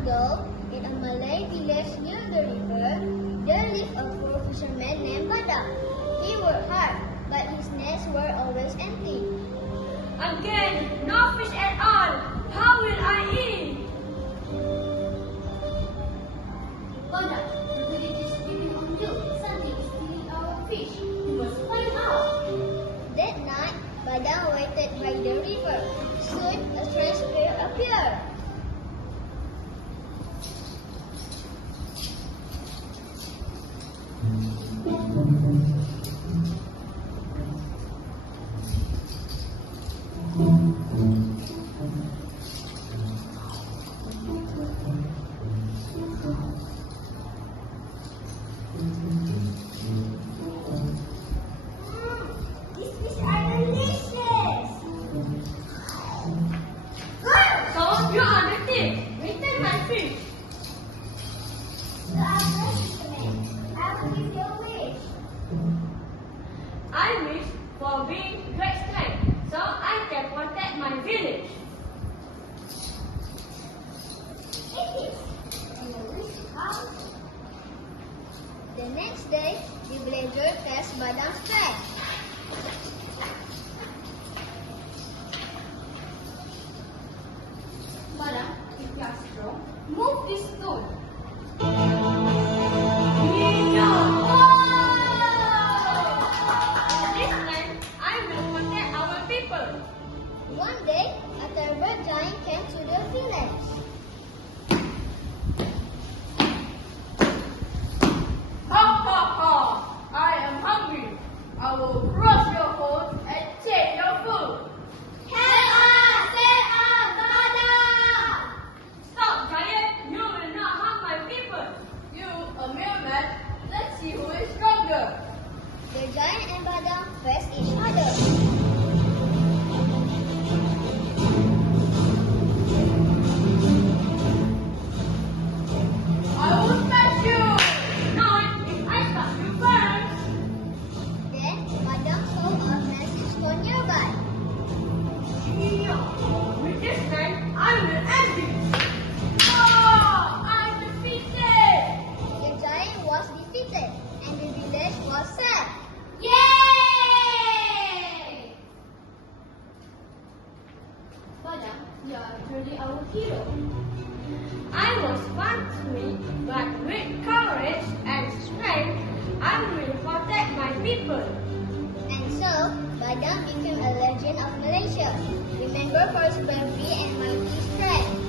ago, in a Malay village near the river, there lived a poor fisherman named Badang. He worked hard, but his nets were always empty. Again, no fish at all. How will I eat? Badang, the village is sleeping on you. Something is stealing our fish. We must find out. That night, Badang waited by the river. Soon, a strange pair appeared. These fish are delicious. So you are the thief. Return my fish. You are very fisherman. I will give you a wish. I wish for being great strength, so I can protect my village. It is. And the wish comes. The next day, the villager cast Badang's strength. Badang, if you are strong, move this stone. This time, I will protect our people. One day, a terrible giant came to the village. Ha ha ha! I am hungry. I will crush your bones and take your food. Help us! Save us, Badang! Stop, giant! You will not harm my people. You, a mere man. Let's see who is stronger. The giant and Badang faced each other. I will smash you. Not if I stop you first. Then, Badang saw a massive stone nearby. With this strength, I will end you. Oh, I'm defeated. The giant was defeated, and the village was saved. Yay! Badang, you are truly our hero. I was once weak, but with courage and strength, I will protect my people. And so, Badang became a legend of Malaysia, remembered for his bravery and mighty strength.